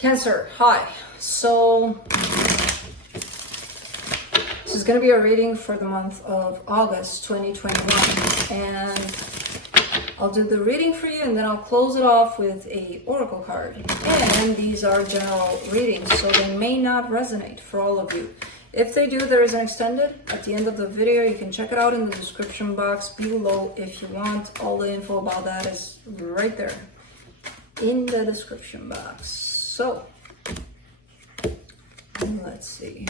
Cancer, hi. So this is going to be a reading for the month of August 2021, and I'll do the reading for you and then I'll close it off with a oracle card. And these are general readings, so they may not resonate for all of you. If they do, there is an extended at the end of the video. You can check it out in the description box below if you want. All the info about that is right there in the description box. So, let's see.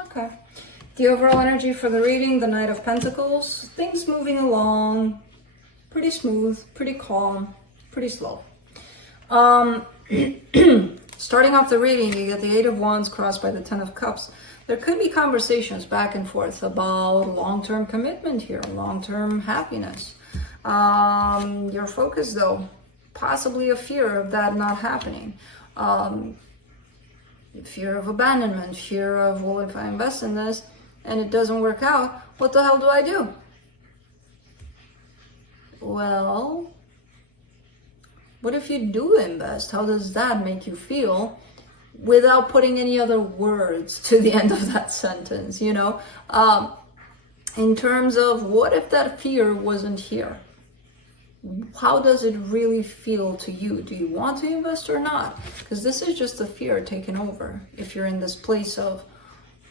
Okay. The overall energy for the reading, the Knight of Pentacles. Things moving along. Pretty smooth, pretty calm, pretty slow. Starting off the reading, you get the Eight of Wands crossed by the Ten of Cups. There could be conversations back and forth about long-term commitment here, long-term happiness. Your focus, though, possibly a fear of that not happening. Fear of abandonment, fear of, well, if I invest in this and it doesn't work out, what the hell do I do? Well, what if you do invest? How does that make you feel? Without putting any other words to the end of that sentence, you know? In terms of what if that fear wasn't here? How does it really feel to you? Do you want to invest or not? Because this is just the fear taking over. If you're in this place of,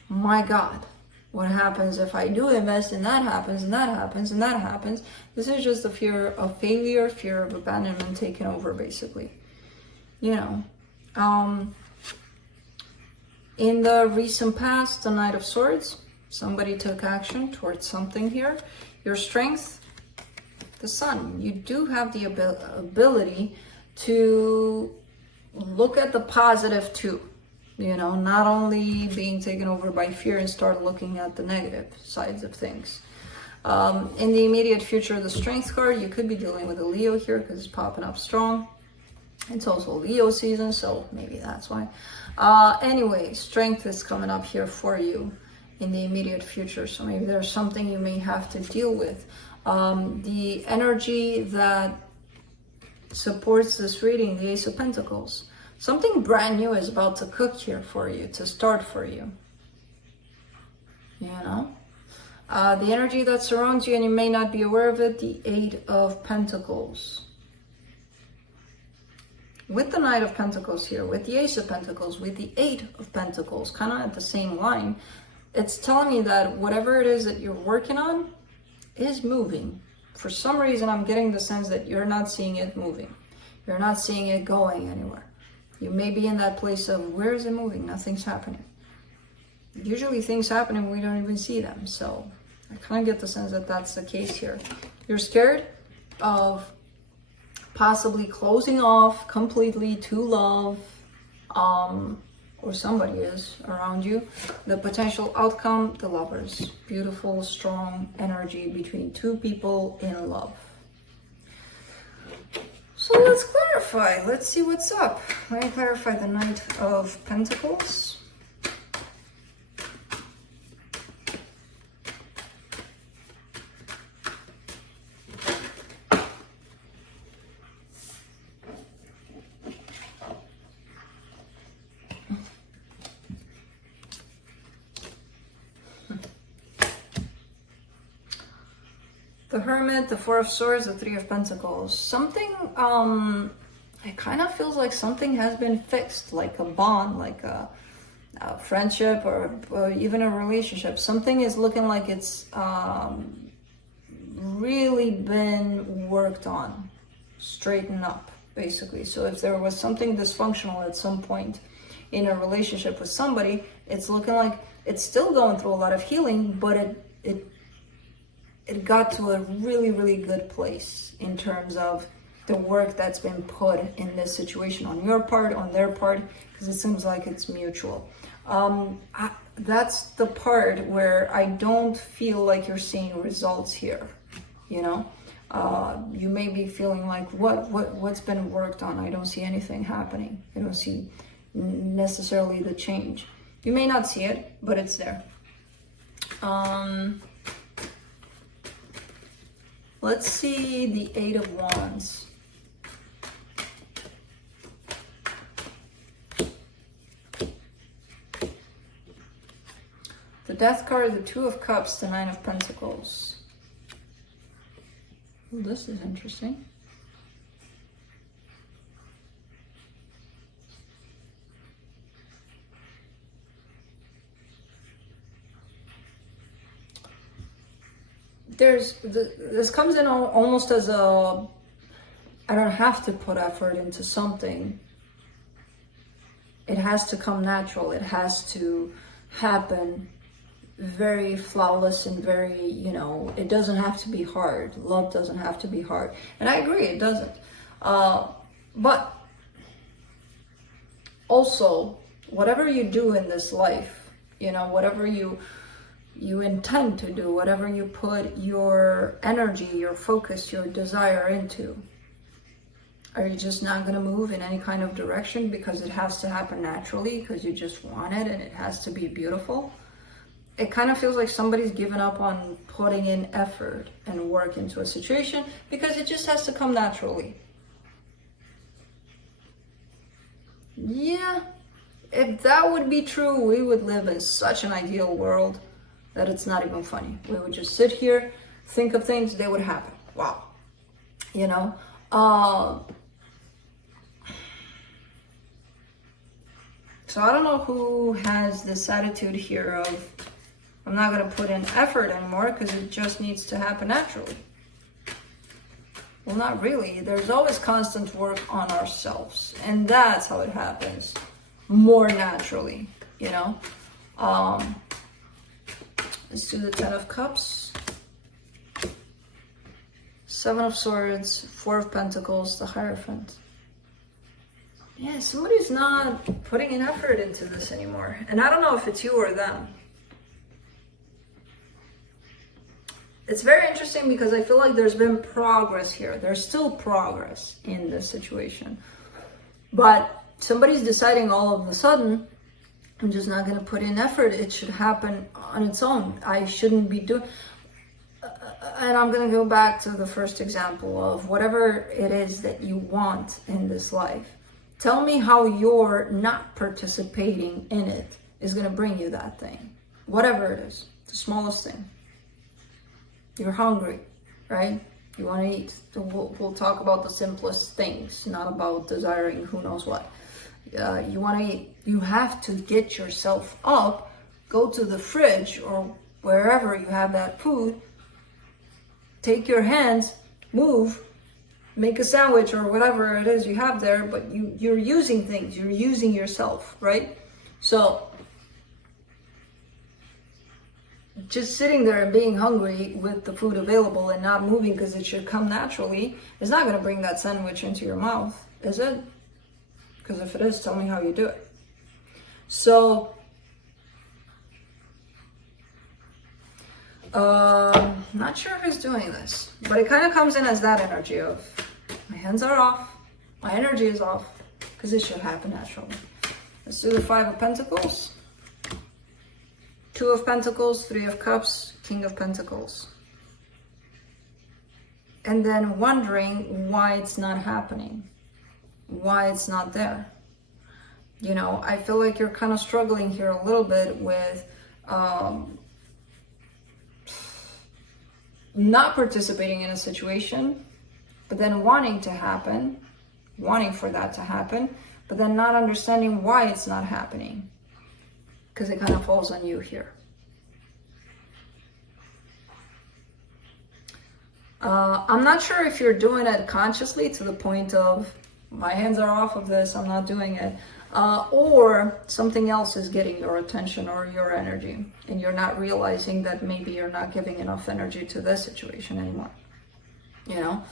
my God, what happens if I do invest and that happens and that happens and that happens? This is just the fear of failure, fear of abandonment taking over, basically. You know, in the recent past, the Knight of Swords, somebody took action towards something here. Your strength, the Sun. You do have the ability to look at the positive too. You know, not only being taken over by fear and start looking at the negative sides of things. In the immediate future, the Strength card, you could be dealing with a Leo here because it's popping up strong. It's also Leo season, so maybe that's why. Anyway, Strength is coming up here for you in the immediate future, so maybe there's something you may have to deal with. The energy that supports this reading, the Ace of Pentacles. Something brand new is about to cook here for you, to start for you. You know? The energy that surrounds you, and you may not be aware of it, the Eight of Pentacles. With the Knight of Pentacles here, with the Ace of Pentacles, with the Eight of Pentacles, kind of at the same line, it's telling me that whatever it is that you're working on is moving. For some reason, I'm getting the sense that you're not seeing it moving. You're not seeing it going anywhere. You may be in that place of, where is it moving? Nothing's happening. Usually things happen and we don't even see them. So I kind of get the sense that that's the case here. You're scared of possibly closing off completely to love, or somebody is around you. The potential outcome, the Lovers. Beautiful, strong energy between two people in love. So let's clarify. Let's see what's up. Let me clarify the Knight of Pentacles. The Hermit, the Four of Swords, the Three of Pentacles. Something, it kind of feels like something has been fixed, like a bond, like a friendship or even a relationship. Something is looking like it's really been worked on, straightened up, basically. So if there was something dysfunctional at some point in a relationship with somebody, it's looking like it's still going through a lot of healing, but it got to a really, really good place in terms of the work that's been put in this situation on your part, on their part, because it seems like it's mutual. That's the part where I don't feel like you're seeing results here, you know? You may be feeling like, what's been worked on? I don't see anything happening. I don't see necessarily the change. You may not see it, but it's there. Let's see the Eight of Wands. The Death card, the Two of Cups, the Nine of Pentacles. Ooh, this is interesting. This comes in almost as a, I don't have to put effort into something. It has to come natural. It has to happen very flawless and very, you know, it doesn't have to be hard. Love doesn't have to be hard. And I agree, it doesn't. But also, whatever you do in this life, you know, whatever you intend to do, whatever you put your energy, your focus, your desire into, are you just not going to move in any kind of direction because it has to happen naturally, because you just want it and it has to be beautiful? It kind of feels like somebody's given up on putting in effort and work into a situation because it just has to come naturally. Yeah, if that would be true, we would live in such an ideal world that it's not even funny. We would just sit here, think of things, they would happen. Wow. You know? So I don't know who has this attitude here of, I'm not going to put in effort anymore because it just needs to happen naturally. Well, not really. There's always constant work on ourselves. And that's how it happens more naturally, you know? Let's do the Ten of Cups. Seven of Swords, Four of Pentacles, the Hierophant. Yeah, somebody's not putting in effort into this anymore. And I don't know if it's you or them. It's very interesting because I feel like there's been progress here. There's still progress in this situation. But somebody's deciding all of a sudden, I'm just not going to put in effort. It should happen on its own. I shouldn't be doing... And I'm going to go back to the first example of whatever it is that you want in this life. Tell me how you're not participating in it is going to bring you that thing. Whatever it is, the smallest thing. You're hungry, right? You want to eat. We'll talk about the simplest things, not about desiring who knows what. You want to eat. You have to get yourself up, go to the fridge or wherever you have that food, take your hands, move, make a sandwich or whatever it is you have there, but you're using things, you're using yourself, right? So just sitting there and being hungry with the food available and not moving because it should come naturally is not going to bring that sandwich into your mouth, is it? Because if it is, tell me how you do it. So, not sure who's doing this, but it kind of comes in as that energy of my hands are off, my energy is off, because it should happen naturally. Let's do the Five of Pentacles. Two of Pentacles, Three of Cups, King of Pentacles. And then wondering why it's not happening, why it's not there. You know, I feel like you're kind of struggling here a little bit with not participating in a situation, but then wanting to happen, wanting for that to happen, but then not understanding why it's not happening. Because it kind of falls on you here. I'm not sure if you're doing it consciously to the point of my hands are off of this, I'm not doing it, or something else is getting your attention or your energy and you're not realizing that maybe you're not giving enough energy to this situation anymore. You know,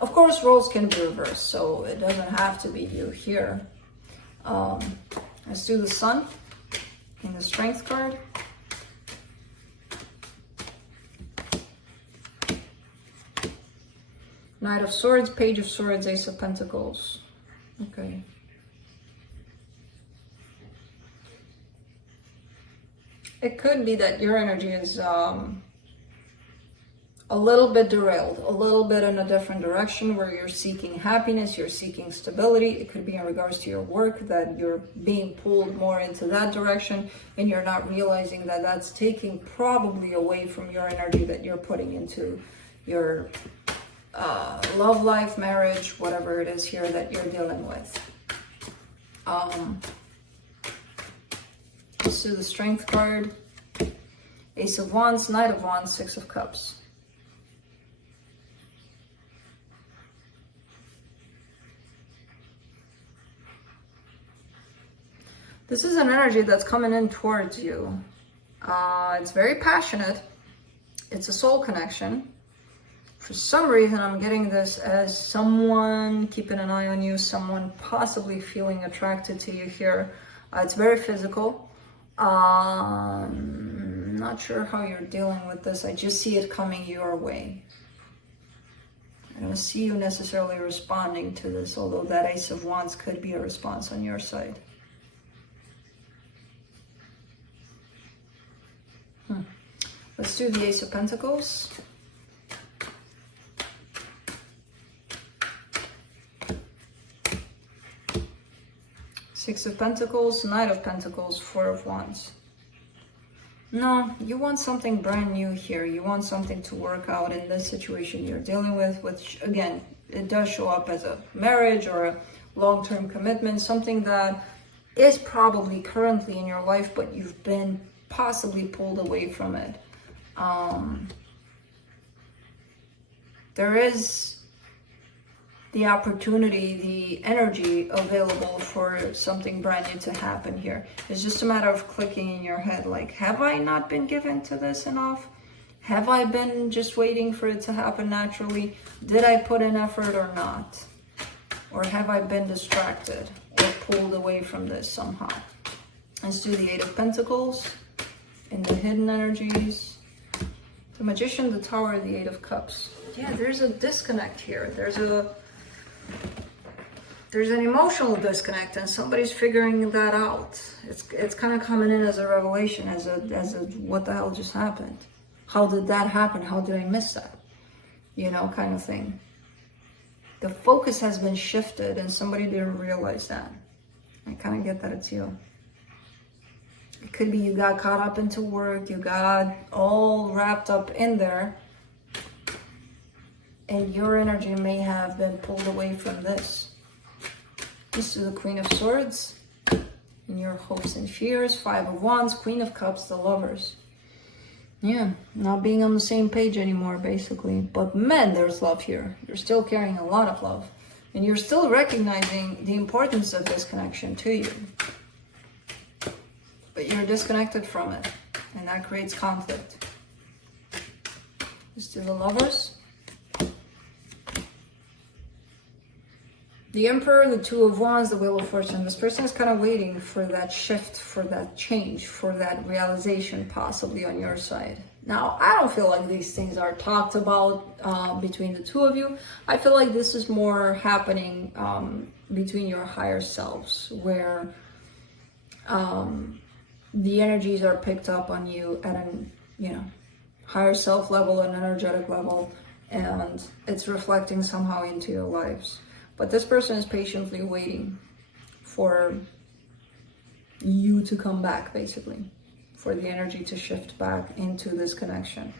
of course roles can be reversed, so it doesn't have to be you here. Let's do the Sun in the Strength card. Knight of Swords, Page of Swords, Ace of Pentacles. Okay. It could be that your energy is a a little bit derailed, a little bit in a different direction where you're seeking happiness, you're seeking stability. It could be in regards to your work that you're being pulled more into that direction and you're not realizing that that's taking probably away from your energy that you're putting into your love life, marriage, whatever it is here that you're dealing with. Let's do the Strength card. Ace of Wands, Knight of Wands, Six of Cups. This is an energy that's coming in towards you. It's very passionate. It's a soul connection. For some reason, I'm getting this as someone keeping an eye on you, someone possibly feeling attracted to you here. It's very physical. Not sure how you're dealing with this. I just see it coming your way. I don't see you necessarily responding to this, although that Ace of Wands could be a response on your side. Let's do the Ace of Pentacles. Six of Pentacles, Knight of Pentacles, Four of Wands. No, you want something brand new here. You want something to work out in this situation you're dealing with, which again, it does show up as a marriage or a long-term commitment, something that is probably currently in your life, but you've been possibly pulled away from it. There is the opportunity, the energy available for something brand new to happen here. It's just a matter of clicking in your head, like, have I not been given to this enough? Have I been just waiting for it to happen naturally? Did I put in effort or not? Or have I been distracted or pulled away from this somehow? Let's do the Eight of Pentacles in the hidden energies. The Magician, the Tower, the Eight of Cups. Yeah, there's a disconnect here. There's an emotional disconnect, and somebody's figuring that out. It's kind of coming in as a revelation, as a what the hell just happened? How did that happen? How did I miss that? You know, kind of thing. The focus has been shifted, and somebody didn't realize that. I kind of get that it's you. It could be you got caught up into work, you got all wrapped up in there, and your energy may have been pulled away from this. This is the Queen of Swords, and your hopes and fears, Five of Wands, Queen of Cups, the Lovers. Yeah, not being on the same page anymore, basically. But man, there's love here. You're still carrying a lot of love, and you're still recognizing the importance of this connection to you. But you're disconnected from it, and that creates conflict. Let's do the Lovers. The Emperor, the Two of Wands, the Wheel of Fortune. This person is kind of waiting for that shift, for that change, for that realization possibly on your side. Now, I don't feel like these things are talked about between the two of you. I feel like this is more happening between your higher selves, where the energies are picked up on you at an, higher self level, an energetic level, and it's reflecting somehow into your lives. But this person is patiently waiting for you to come back, basically, for the energy to shift back into this connection,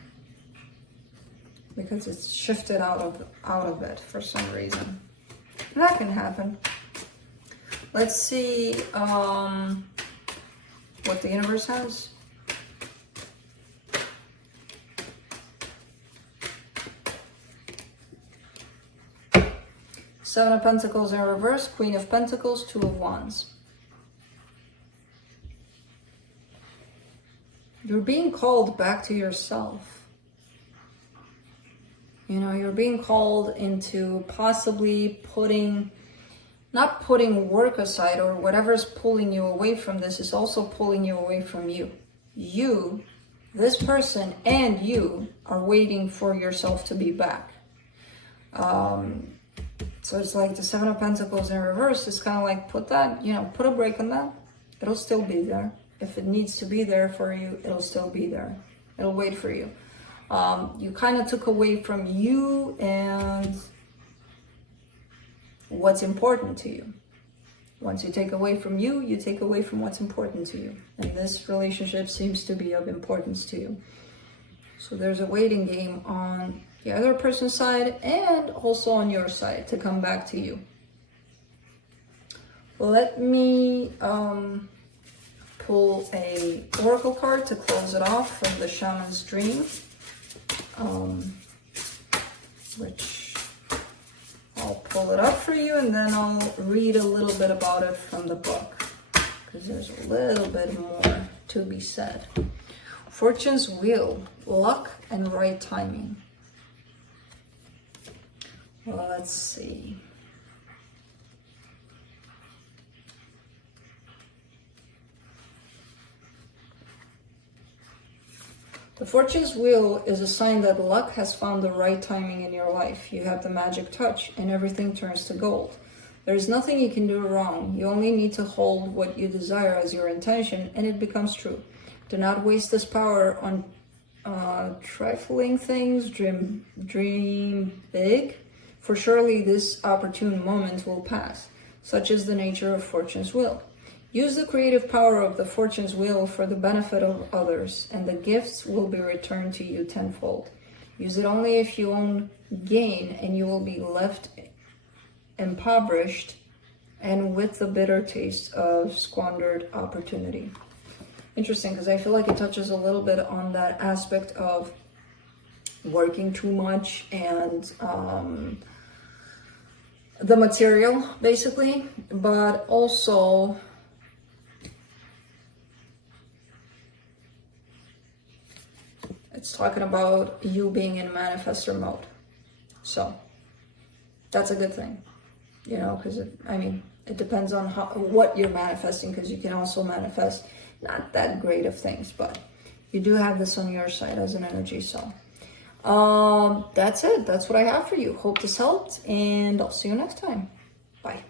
because it's shifted out of it for some reason. That can happen. Let's see what the universe has. Seven of Pentacles in reverse, Queen of Pentacles, Two of Wands. You're being called back to yourself. You're being called into possibly not putting work aside, or whatever's pulling you away from this is also pulling you away from you. You, this person, and you are waiting for yourself to be back. So it's like the Seven of Pentacles in reverse. It's kind of like put a break on that. It'll still be there. If it needs to be there for you, it'll still be there. It'll wait for you. You kind of took away from you and what's important to you. Once you take away from you, you take away from what's important to you. And this relationship seems to be of importance to you. So there's a waiting game on the other person's side and also on your side to come back to you. Let me pull a oracle card to close it off from the Shaman's Dream, which I'll pull it up for you, and then I'll read a little bit about it from the book, because there's a little bit more to be said. Fortune's wheel, luck and right timing. Well, let's see. The Fortune's wheel is a sign that luck has found the right timing in your life. You have the magic touch and everything turns to gold. There is nothing you can do wrong. You only need to hold what you desire as your intention and it becomes true. Do not waste this power on trifling things. Dream big, for surely this opportune moment will pass. Such is the nature of Fortune's wheel. Use the creative power of the Fortune's wheel for the benefit of others, and the gifts will be returned to you tenfold. Use it only if you own gain, and you will be left impoverished and with the bitter taste of squandered opportunity. Interesting, because I feel like it touches a little bit on that aspect of working too much and the material, basically, but also it's talking about you being in manifestor mode. So that's a good thing, you know, because it depends on what you're manifesting, because you can also manifest not that great of things, but you do have this on your side as an energy. So that's it. That's what I have for you. Hope this helped, and I'll see you next time. Bye.